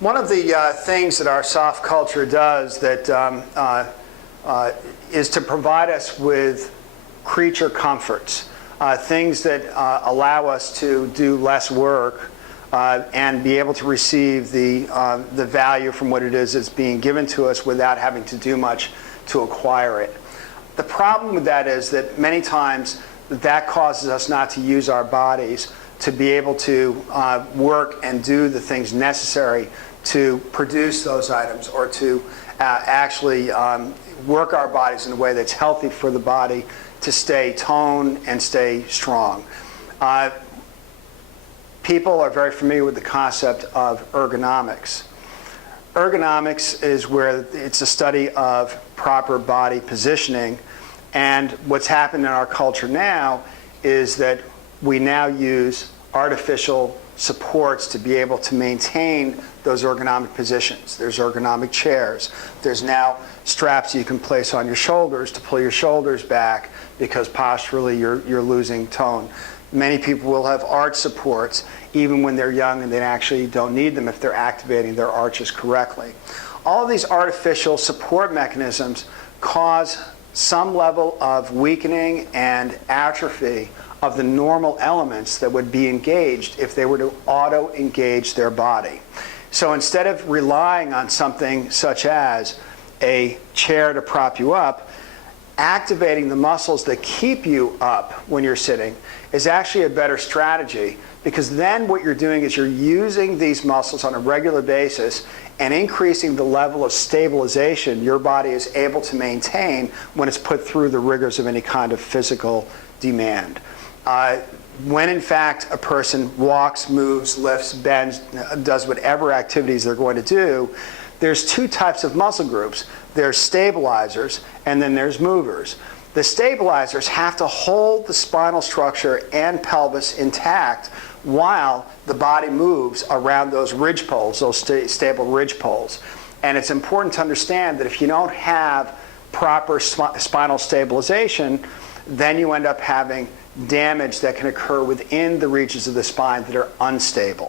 One of the things that our soft culture does that is to provide us with creature comforts, things that allow us to do less work and be able to receive the value from what it is that's being given to us without having to do much to acquire it. The problem with that is that many times that causes us not to use our bodies to be able to work and do the things necessary to produce those items, or to actually work our bodies in a way that's healthy for the body to stay toned and stay strong. People are very familiar with the concept of ergonomics. Ergonomics is where it's a study of proper body positioning, and what's happened in our culture now is that we now use artificial supports to be able to maintain those ergonomic positions. There's ergonomic chairs. There's now straps you can place on your shoulders to pull your shoulders back because posturally you're losing tone. Many people will have arch supports even when they're young, and they actually don't need them if they're activating their arches correctly. All of these artificial support mechanisms cause some level of weakening and atrophy of the normal elements that would be engaged if they were to auto-engage their body. So instead of relying on something such as a chair to prop you up, activating the muscles that keep you up when you're sitting is actually a better strategy, because then what you're doing is you're using these muscles on a regular basis and increasing the level of stabilization your body is able to maintain when it's put through the rigors of any kind of physical demand. When in fact a person walks, moves, lifts, bends, does whatever activities they're going to do, there's two types of muscle groups. There's stabilizers and then there's movers. The stabilizers have to hold the spinal structure and pelvis intact while the body moves around those ridge poles, those stable ridge poles. And it's important to understand that if you don't have proper spinal stabilization, then you end up having damage that can occur within the regions of the spine that are unstable.